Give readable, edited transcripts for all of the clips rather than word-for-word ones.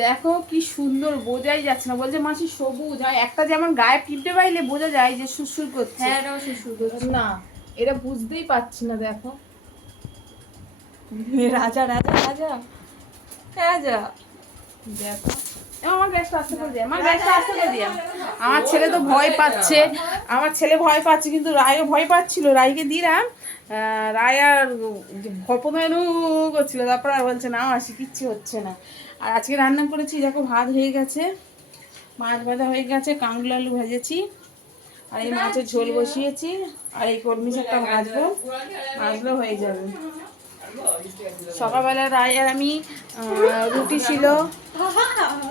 দেখো কি সুন্দর, বোঝাই যাচ্ছে না। বলছে মাসি সবুজ, আর একটা যেমন গায়ে টিপতে পাইলে বোঝা যায় যে সুরসুর করছে। হ্যাঁ এটাও সুসুর করছে। না এটা বুঝতেই পারছি না। দেখো রাজা রাজা রাজা রাজা। দেখো আমার গ্যাসটা আসতে করে দিয়ে, আমার গ্যাসটা আসতে করে দিয়ে। আমার ছেলে তো ভয় পাচ্ছে, আমার ছেলে ভয় পাচ্ছে, কিন্তু রায়ও ভয় পাচ্ছিল। রায়কে দিলাম, রায় আর প্রথমে করছিল, তারপর আর বলছে না মাসি কিচ্ছু হচ্ছে না। আর আজকে রান্না করেছি, দেখো ভাত হয়ে গেছে, মাছ ভাজা হয়ে গেছে, কাঁকড়া আলু ভেজেছি, আর এই মাছের ঝোল বসিয়েছি, আর এই কলমি শাকটা ভাজবো, ভাজলেও হয়ে যাবে। সকালবেলা রায় আর আমি রুটি ছিল,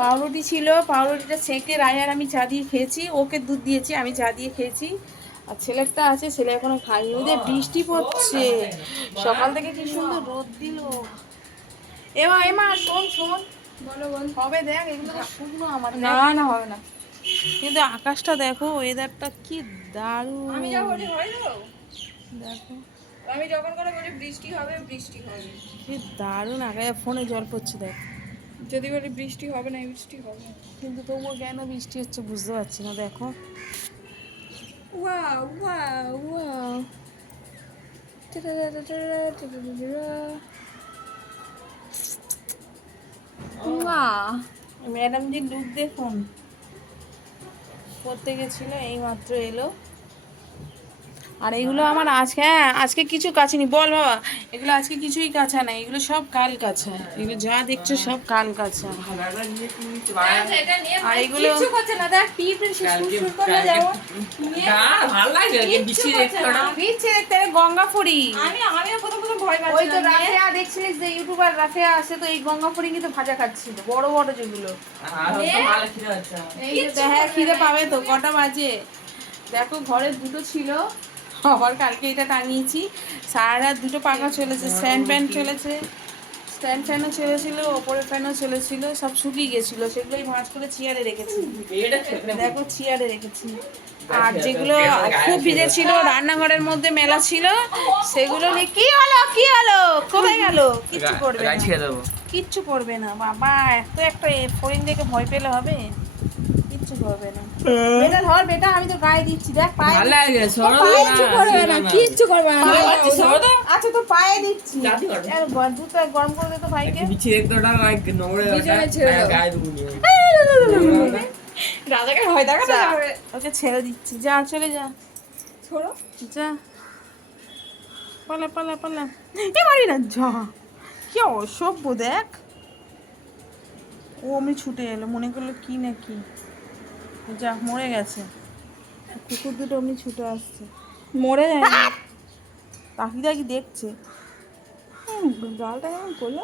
পাউরুটি ছিল, পাউরুটিটা ছেঁকে রায় আর আমি চা দিয়ে খেয়েছি, ওকে দুধ দিয়েছি, আমি চা দিয়ে খেয়েছি। আর ছেলেরটা আছে, ছেলে এখনো খাইনি। ওদের বৃষ্টি পড়ছে, সকাল থেকে কি সুন্দর রোদ দিল। এমা এমা শোন শোন, বলো বল। হবে দেখ, এগুলো তো শুকনো আমার। না না হবে না। কিন্তু আকাশটা দেখো, ওয়েদারটা কি দারুণ। আমি যা বলি হয় তো, দেখো আমি যখন করে বলি বৃষ্টি হবে বৃষ্টি হবে, কি দারুণ আকাশে, ফোনে জল পড়ছে দেখ। যদি বলি বৃষ্টি হবে না বৃষ্টি হবে। কিন্তু তবুও কেন বৃষ্টি হচ্ছে বুঝতে পারছি না। দেখো wow wow wow. Wow. Madam ji look দেখুন, পড়তে গেছিল, এই মাত্র এলো। আর এগুলো আমার আজকে, হ্যাঁ আজকে কিছু কাছেনি, বল বাবা। এগুলো আজকে কিছুই কাছা নাই, এগুলো সব কাল কাছা। এগুলো যা দেখছো সব কাল কাছা। আর এগুলো কিছু করছে না, দেখ পিঁপড়ে সুসুর করে যাবো। ভালো লাগে বৃষ্টি দেখতে না। দিচ্ছে দেখতে গঙ্গাফড়ি। আমিও প্রথম ভয় ওই তো পাচ্ছিলাম। রাফেয়া দেখছিলিস যে ইউটিউবার রাফেয়া আসে, তো এই গঙ্গাফড়ি কিন্তু ভাজা খাচ্ছিল, বড় বড় যেগুলো। ভালো খিদে হচ্ছে। এই যে হ্যাঁ খিদে পাবে তো, কটা বাজে দেখো, ঘরে দুটো ছিল, আবার কালকে এটা টাঙিয়েছি। সারা রাত দুটো পাখা চলেছে, স্ট্যান্ড ফ্যান চলেছে, স্ট্যান্ড ফ্যানও চলেছিল, ওপরের ফ্যানও চলেছিল, সব শুকিয়ে গেছিলো, সেগুলোই ভাঁজ করে চেয়ারে রেখেছি। দেখো চেয়ারে রেখেছি। আর যেগুলো খুব ভিজে ছিল, রান্নাঘরের মধ্যে মেলা ছিল, সেগুলো নিয়ে কি হলো কি হলো, কোথায় গেল? কিচ্ছু করবে না, কিচ্ছু করবে না বাবা। এত একটা ফড়িং দেখে ভয় পেলে হবে? কিচ্ছু করবে না। বেটা ধর, বেটা আমি তো গায়ে দিচ্ছি, দেখ পায়ে ভালো লাগে কিচ্ছু করবে না, কিচ্ছু করবে না। আচ্ছা তো পায়ে দিচ্ছি। দুধটা গরম করে দে তো ভাইকে। বিচি দেখতে ওটা নোংরা বিছানায় ছেড়ে দাও। গায়ে দেবো রাজাকে ভয় দেখাতে যা, হবে। ওকে ছেড়ে দিচ্ছি, যা চলে যা, ছোড়ো। যা পালা পালা পালা। এ মারি না, যা কি অসভ্য দেখ। ও আমি ছুটে এলো, মনে করলো কি না কি, যা মরে গেছে। কুকুর দুটো অমনি ছুটে আসছে, মরে যায় না। তাকি তাকি দেখছে। গালটা কেমন করলো?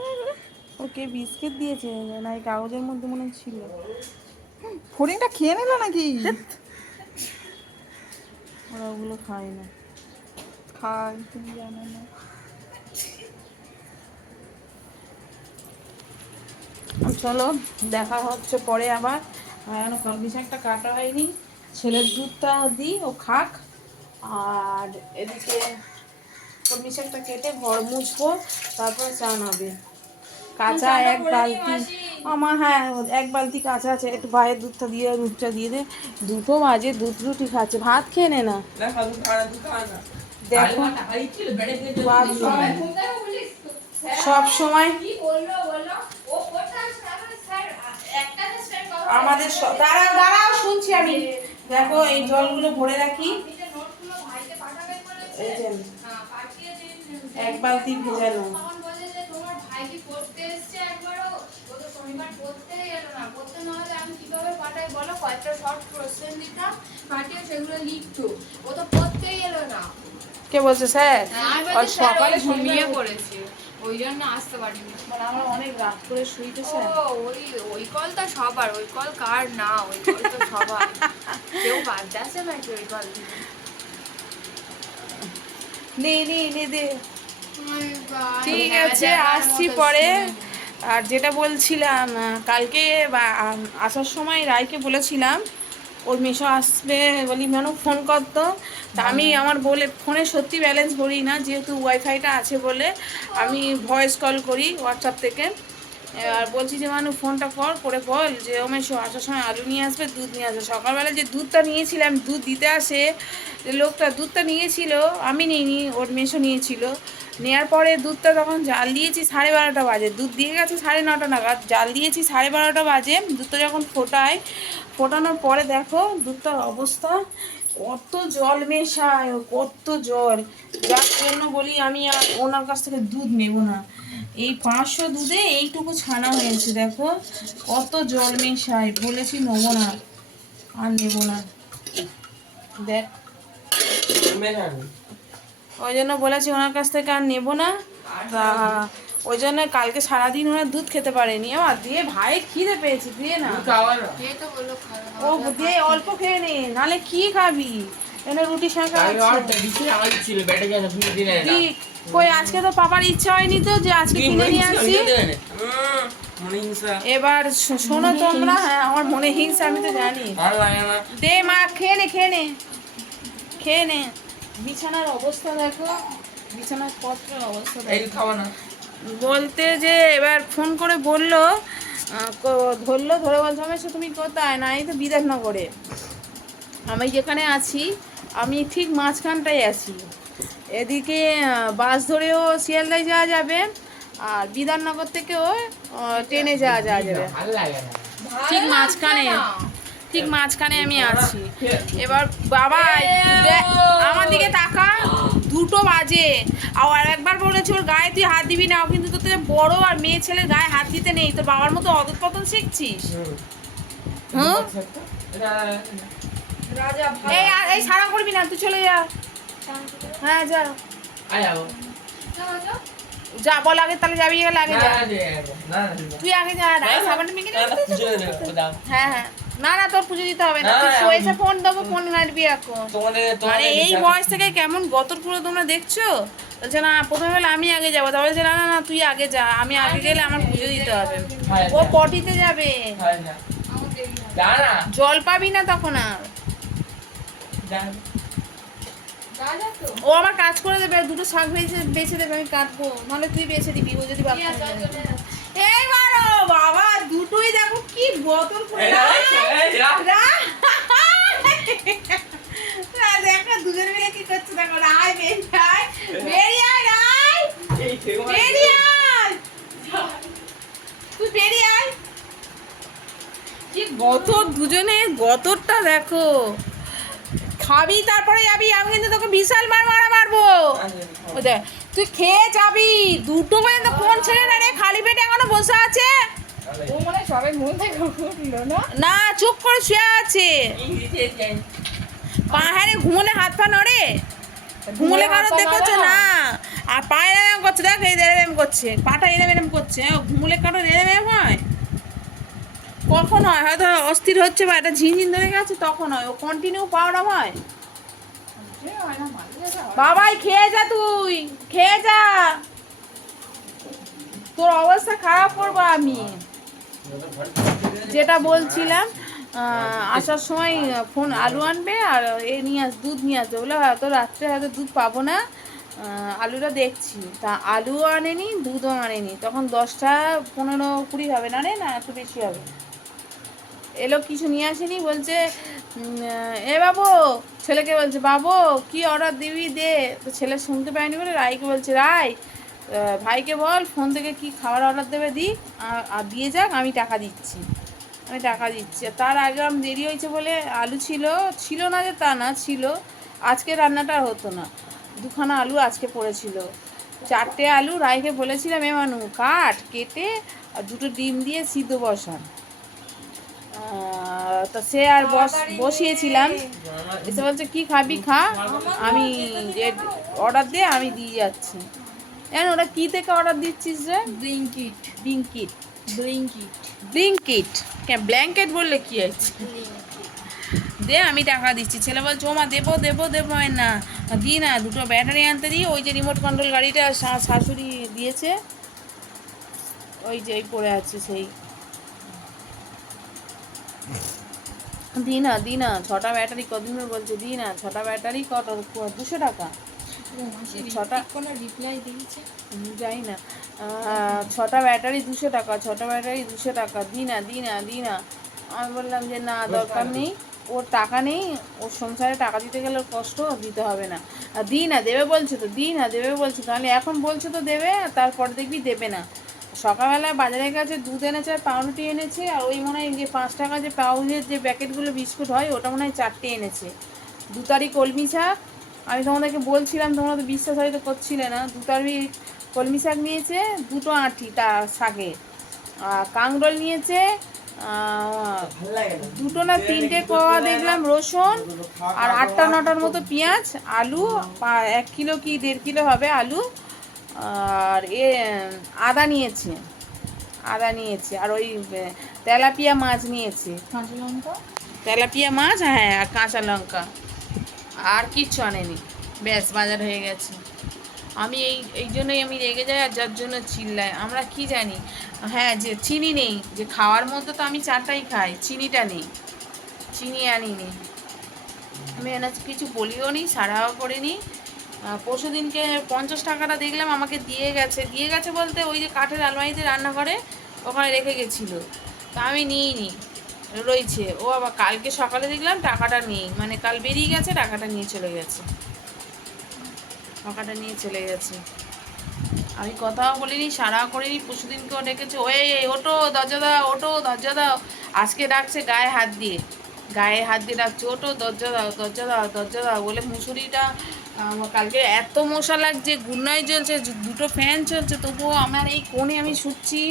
ওকে বিস্কিট দিয়েছে না, এই কাগজের মধ্যে মনে হয় ছিল। ফড়িংটা খেয়ে নিল নাকি? ওরা ওগুলো খায় না। খায়, তুমি জানো না। চলো দেখা হচ্ছে পরে আবার। এখন কলমি শাকটা কাটা হয়নি, ছেলের দুধটা দিই ও খাক। আর এদিকে কলমি শাকটা কেটে ঘর মুছবো, তারপর চান হবে। কাঁচা এক বালতি আমার, হ্যাঁ এক বালতি কাঁচা আছে, একটু ভাইয়ের দুধটা দিয়ে, দুধটা দিয়ে দে। দুটো বাজে, দুধ রুটি খাচ্ছে, ভাত খেয়ে নে না। দেখো সব সময় আমাদের দাঁড়াও দাঁড়াও শুনছি আমি। দেখো এই জলগুলো ভরে রাখি, এই যে এক বালতি ভেজানো। কে বলছে স্যার? সকালে ঘুমিয়ে পড়েছে, ওই জন্য আসতে পারিনি। মানে আমরা অনেক রাত করে শুইতে স্যার। ওই ওই কল তো সবার, ওই কল কার না, ওই কল তো সবার। কেউ বাদ যাচ্ছে নাকি ওই কল থেকে? নে নে নে দে। ঠিক আছে আসছি পরে। আর যেটা বলছিলাম, কালকে আসার সময় রায়কে বলেছিলাম ওর মেশো আসবে, বলি মানু ফোন করতো। তা আমি আমার বলে ফোনে সত্যি ব্যালেন্স ভরি না, যেহেতু ওয়াইফাইটা আছে বলে আমি ভয়েস কল করি হোয়াটসঅ্যাপ থেকে। এবার বলছি যে মানু ফোনটা করে বল যে ওমেশো আসার সময় আলু নিয়ে আসবে, দুধ নিয়ে আসবে। সকালবেলা যে দুধটা নিয়েছিলাম, দুধ দিতে আসে যে লোকটা দুধটা নিয়েছিল, আমি নিইনি, ওর মেশো নিয়েছিল। নেওয়ার পরে দুধটা তখন জাল দিয়েছি 12:30 বাজে, দুধ দিয়ে গেছে 9:30 নাগাদ, জাল দিয়েছি 12:30 বাজে। দুধটা যখন ফোটানোর পরে দেখো দুধটার অবস্থা, কত জল মেশায়, কত জল, যার জন্য বলি আমি আর ওনার কাছ থেকে দুধ নেব না। এই 500 দুধে এইটুকু ছানা হয়েছে, দেখো কত জল মেশায়, বলেছি নেবো না, আর নেবো না। দেখ ওই জন্য বলেছি ওনার কাছ থেকে আর নেবো না। তা ওই জন্য কালকে সারাদিন ওরা দুধ খেতে পারেনি। আমার দিয়ে ভাই খিদে পেয়েছি, দিয়ে না এই তো বললো খাবে না। ও দিয়ে অল্প খেয়ে নে, নালে কি খাবি, এনে রুটি শাঁকা কই আজকে তো পাপার ইচ্ছা হয়নি তো যে আজকে কিনে নিয়ে আসি। এবার শোনো তোমরা, হ্যাঁ আমার মনে হিংসা, আমি তো জানি। দে মা, খেয়ে নে। বিছানার অবস্থা দেখো, বিছানার পত্রের অবস্থা দেখো। বলতে যে এবার ফোন করে বললো, ধরে বলছে হমেশা তুমি কোথায়, না এই তো বিধাননগরে। আমি যেখানে আছি আমি ঠিক মাঝখানটায় আছি, এদিকে বাস ধরেও শিয়ালদায় যাওয়া যাবে, আর বিধাননগর থেকেও ট্রেনে যাওয়া যাবে। ঠিক মাঝখানে আমি আছি। এবার বাবা আমার দিকে তাকা, 2টো বাজে, আর একবার বলেছি ওর গায়ে তুই হাত দিবি না, কিন্তু তোর থেকে বড় আর মেয়ে ছেলের গায়ে হাত দিতে নেই, তোর বাবার মতো অদত পতন শিখছিস। হুম, এই সারা করবি না, তুই চলে যা। হ্যাঁ যা বল আগে, তাহলে যাবি, গেলে আগে যা, তুই আগে যা। সাবানটা মেখে হ্যাঁ না তোর পুজো দিতে হবে না, তুই শুয়েছে ফোন দেবো, ফোন ঘাটবি এখন। মানে এই বয়স থেকে কেমন গতর পুরো তোমরা দেখছো। বলছে না প্রথমে বলে আমি আগে যাবো, তারপরে বলছে না তুই আগে যা, আমি আগে গেলে আমার পুজো দিতে হবে। ও পটিতে যাবে, জল পাবি না তখন আর। ও আমার কাজ করে দেবে, 2টো শাক বেছে দেবে, আমি কাটবো, নাহলে তুই বেছে দিবি, ও যদি এইবারও বাবা দুটোই দেখো কি বতর করে দেখো দুজনে মিলে কি করছে, দেখো রায় বেরিয়ে আয়, তুই বেরিয়ে আয়। কি গতর, দুজনে গতরটা দেখো, খাবি তারপরে যাবি, আমি কিন্তু তোকে বিশাল মারবো। দেখ তুই খেয়ে যাবি, 2টো পর্যন্ত ফোন ছেড়ে না রে, খালি পেটে এখনো বসে আছে। ও মনে হয় সবাই মন থেকে উঠলো না চুপ করে শুয়ে আছে, পাহাড়ে ঘুমলে হাত পা নড়ে, ঘুমলে কারো দেখছো না, আর পায়ে এরম করছে, দেখ এই এরম করছে, পাটা এরম করছে, ঘুমলে কারো এরম হয়, কখন হয়, হয়তো অস্থির হচ্ছে বা এটা ঝিনঝিন ধরে গেছে তখন হয়, ও কন্টিনিউ পাওয়ার হয়। বাবাই খেয়ে যা, তুই খেয়ে যা, তোর অবস্থা খারাপ করবো আমি। যেটা বলছিলাম, আসার সময় ফোন আলু আনবে আর দুধ নিয়ে আসবে, বলে হয়তো রাত্রে হয়তো দুধ পাবো না, আলুটা দেখছি। তা আলুও আনেনি, দুধও আনেনি, তখন 10টা 15 20 হবে না রে, না একটু বেশি হবে। এলো কিছু নিয়ে আসেনি, বলছে এ বাবু, ছেলেকে বলছে বাবু কি অর্ডার দিবি দে, তো ছেলে শুনতে পায়নি বলে রায়কে বলছে রায় ভাইকে বল ফোন থেকে কি খাবার অর্ডার দেবে দিক, আর দিয়ে যাক, আমি টাকা দিচ্ছি। তার আগে আমি দেরি হয়েছে বলে আলু ছিল না যে তা না, ছিল, আজকে রান্নাটা হতো না, 2খানা আলু আজকে পড়েছিল, 4টে আলু রায়কে বলেছিলাম মানু কেটে আর 2টো ডিম দিয়ে সিদ্ধ বসান। তা সে আর বসিয়েছিলাম, এসে বলছে কি খাবি খা, আমি অর্ডার দে, আমি দিয়ে যাচ্ছি। ওটা কি থেকে অর্ডার দিচ্ছিস রে? ব্লিঙ্কিট কেন ব্ল্যাঙ্কেট বললে কি আছে, দে আমি টাকা দিচ্ছি। ছেলে বলছে ওমা দেবো না, দিই না, 2টো ব্যাটারি আনতে দিই, ওই যে রিমোট কন্ট্রোল গাড়িটা শাশুড়ি দিয়েছে, ওই যে পড়ে আছে সেই, দি না 6টা ব্যাটারি, কদিন বলছে দি না 6টা ব্যাটারি কত, 200 টাকা, ছটা কোনো রিপ্লাই দিয়েছে যাই না, 6টা ব্যাটারি 200 টাকা, 6টা ব্যাটারি 200 টাকা, দি না। আমি বললাম যে না দরকার নেই, ওর টাকা নেই, ওর সংসারে টাকা দিতে গেলে ওর কষ্ট, দিতে হবে না। আর দি না দেবে বলছে তো, দেবে বলছে, তাহলে এখন বলছে তো দেবে, তারপর দেখবি দেবে না। সকালবেলায় বাজারে গেছে, দুধ এনেছে আর পাউরুটি এনেছে, আর ওই মনে হয় যে 5 টাকা যে পাউজের যে প্যাকেটগুলো বিস্কুট হয় ওটা মনে হয় 4টে এনেছে। 2 তারিখ কলমি শাক, আমি তোমাদেরকে বলছিলাম, তোমরা তো বিশ্বাস হয়তো করছিলে না। 2 তারিখ কলমি শাক নিয়েছে, 2টো আঁটি তার শাকে। কাঁকরোল নিয়েছে, দুটো না 3টে কোয়া দেখলাম রসুন, আর 8টা 9টার মতো পেঁয়াজ, আলু 1 কিলো কি 1.5 কিলো হবে আলু, আর আদা নিয়েছে, আর ওই তেলাপিয়া মাছ নিয়েছে, কাঁচা লঙ্কা তেলাপিয়া মাছ, হ্যাঁ, আর কাঁচা লঙ্কা, আর কিচ্ছু আনেনি। ব্যাস বাজার হয়ে গেছে। আমি এই জন্যই আমি রেগে যাই, আর যার জন্য চিল্লাই। আমরা কি জানি, হ্যাঁ, যে চিনি নেই, যে খাওয়ার মধ্যে তো আমি চাটাই খাই, চিনিটা নেই, চিনি আনিনি। আমি এনার কিছু বলিও নি, সারাও করিনি। পরশু দিনকে 50 টাকাটা দেখলাম আমাকে দিয়ে গেছে বলতে ওই যে কাঠের আলমারিতে রান্নাঘরে ওখানে রেখে গেছিলো, তা আমি নিইনি, রয়েছে। ও আবার কালকে সকালে দেখলাম টাকাটা নেই, মানে কাল বেরিয়ে গেছে, টাকাটা নিয়ে চলে গেছে, আমি কথাও বলিনি, সারাও করিনি। পরশুদিনকেও ডেকেছে, ওই ওটো দরজা দাও, আজকে ডাকছে গায়ে হাত দিয়ে ডাকছে, ওটো দরজা দাও বলে। মুসুরিটা কালকে এত মশা লাগছে, গুড নাইট জ্বলছে, 2টো ফ্যান চলছে, তবুও আমার এই কোণে আমি শুচ্ছি,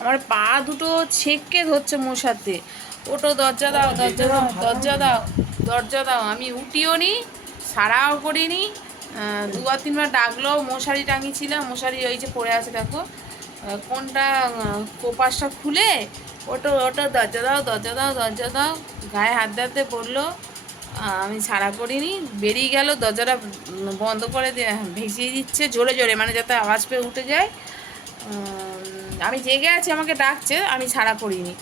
আমার পা দুটো ছেঁকে ধরছে মশাতে। ওটো দরজা দাও, আমি উঠিও নি, সারাও করিনি। 2বার 3বার ডাকলো, মশারি টাঙিয়েছিলাম, মশারি ওই যে পড়ে আছে দেখো, কোনটা কোপাসটা খুলে ওটো দরজা দাও গায়ে হাত দিতে বললো। আমি সারা করিনি, বেরিয়ে গেল, দরজাটা বন্ধ করে ভেসিয়ে দিচ্ছে জোরে, মানে যাতে আওয়াজ পেয়ে উঠে যায়। আমি জেগে আছি, আমাকে ডাকছে, আমি সারা করিনি,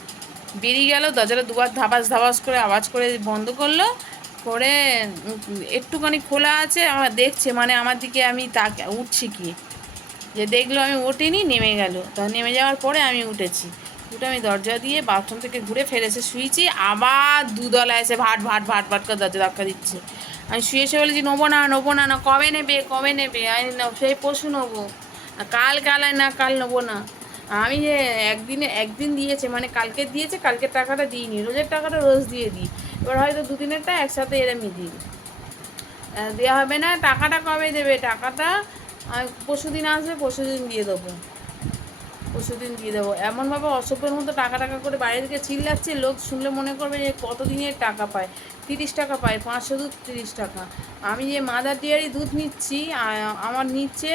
বেরিয়ে গেল, দরজাটা 2বার ধাবাস করে আওয়াজ করে বন্ধ করলো, করে একটুখানি খোলা আছে, আমার দেখছে, মানে আমার দিকে আমি তাকে উঠছি কি, যে দেখলো আমি ওঠিনি, নেমে গেল। তা নেমে যাওয়ার পরে আমি উঠেছি, আমি দরজা দিয়ে বাথরুম থেকে ঘুরে ফেরেছে শুয়েছি, আবার দুদলা এসে ভাট করে দরজা ধাক্কা দিচ্ছে। আমি শুয়েছে বলেছি নেবো না, কবে নেবে, আমি সেই পশু নেবো, কাল নেবো না। আমি যে একদিন দিয়েছে, মানে কালকে দিয়েছে, কালকের টাকাটা দিইনি, রোজের টাকাটা রোজ দিয়ে দিই, এবার হয়তো 2 দিনেরটা একসাথে এরমই দিই, দেওয়া হবে না। টাকাটা কবে দেবে, টাকাটা পরশুদিন আসবে, পরশুদিন দিয়ে দেবো। এমনভাবে অসভ্যের মতো টাকা করে বাইরে থেকে চিল্লাচ্ছে, লোক শুনলে মনে করবে যে কতদিনের টাকা পায়, 30 টাকা পায়, 500 দুধ 30 টাকা। আমি যে মাদার ডেয়ারি দুধ নিচ্ছি, আমার নিচ্ছে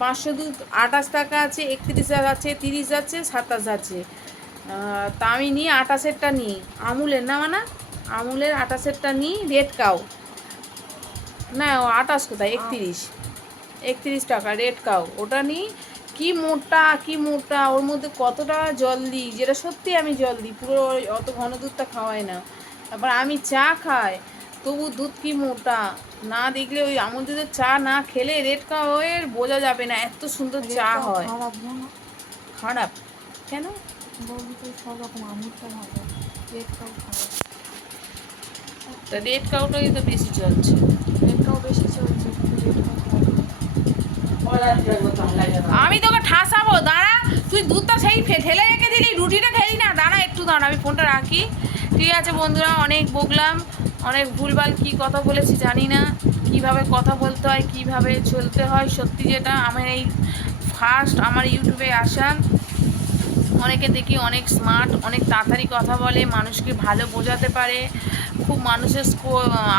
500 দুধ 28 টাকা আছে, 31 আছে, 30 আছে, 27 আছে। তা আমি নিই 28-এরটা নিই, আমুলের না, মানে আমুলের 28-এরটা নিই, রেড কাউ না, 28 কোথায়, 31 টাকা রেড কাউ, ওটা নিই। কি মোটা, ওর মধ্যে কতটা জল দিই, যেটা সত্যি আমি জল দিই, পুরো অত ঘন দুধটা খাওয়াই না। তারপর আমি চা খাই, তবু দুধ কি মোটা, না দেখলে ওই আমুল দুধের চা না খেলে রেড কাউয়ের বোঝা যাবে না, এত সুন্দর চা হয়। খারাপ কেন, সব রকম আমুলটা ভালো, রেড কাউ ভালো, তা রেড কাউটাই তো বেশি চলছে, রেড কাউ বেশি চলছে, রেড কাউ আমি তোকে ঠাসাবো, দাঁড়া, তুই দুধটা সেই ঠেলে রেখে দিলি, রুটিটা খেলি না, দাঁড়া একটু দাঁড়া, আমি ফোনটা রাখি। ঠিক আছে বন্ধুরা, অনেক বকলাম, অনেক ভুলভাল কি কথা বলেছি জানি না, কিভাবে কথা বলতে হয়, কিভাবে চলতে হয়। সত্যি যেটা আমার এই ফার্স্ট আমার ইউটিউবে আসা, অনেকে দেখি অনেক স্মার্ট, অনেক তাড়াতাড়ি কথা বলে, মানুষকে ভালো বোঝাতে পারে, খুব মানুষের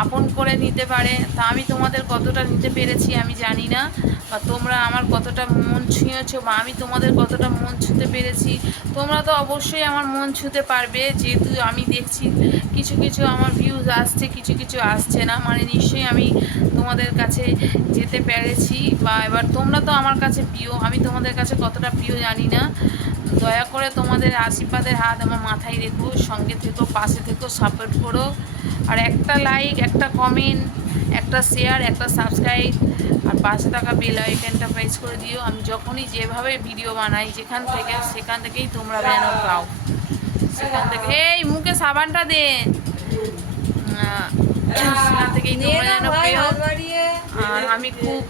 আপন করে নিতে পারে। তা আমি তোমাদের কতটা নিতে পেরেছি আমি জানি না, বা তোমরা আমার কতটা মন ছুঁয়েছো, বা আমি তোমাদের কতটা মন ছুঁতে পেরেছি। তোমরা তো অবশ্যই আমার মন ছুঁতে পারবে, যেহেতু আমি দেখছি কিছু আমার ভিউজ আসছে, কিছু আসছে না, মানে নিশ্চয়ই আমি তোমাদের কাছে যেতে পেরেছি। বা এবার তোমরা তো আমার কাছে প্রিয়, আমি তোমাদের কাছে কতটা প্রিয় জানি না। দয়া করে তোমাদের আশীর্বাদের হাত আমার মাথায় রেখো, সঙ্গে থেকো, পাশে থেকো, সাপোর্ট করো। আর একটা লাইক, একটা কমেন্ট, একটা শেয়ার, একটা সাবস্ক্রাইব আর 500 টাকা বেল আইকনটা প্রেস করে দিও। আমি যখনই যেভাবে ভিডিও বানাই যেখান থেকে সেখান থেকেই তোমরা যেন পাও, সেখান থেকে এই মুখে সাবানটা দে, সেখান থেকেই তোমরা যেন পেও। আর আমি খুব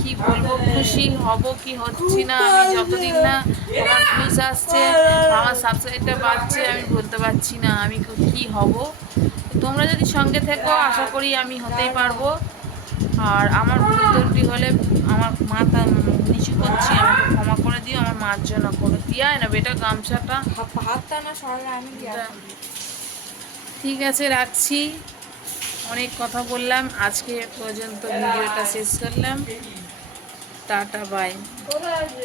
কি বলবো, খুশি হব কি হচ্ছি না আমি, যতদিন না আমার ভিউজ আসছে, আমার সাবস্ক্রাইবটা বাড়ছে, আমি বলতে পারছি না আমি কি হব। তোমরা যদি সঙ্গে থেকো আশা করি আমি হতেই পারবো। আর আমার ভুল ত্রুটি হলে আমার মাথা নিচু করছি, আমাকে ক্ষমা করে দিও, আমার মার জন্য করে দিয়ায় না বেটা গামছাটা। হাতটা না সরালে আমি কি আর করব? ঠিক আছে, রাখছি, অনেক কথা বললাম, আজকে পর্যন্ত ভিডিওটা শেষ করলাম, টাটা বাই। কোথায় আছে?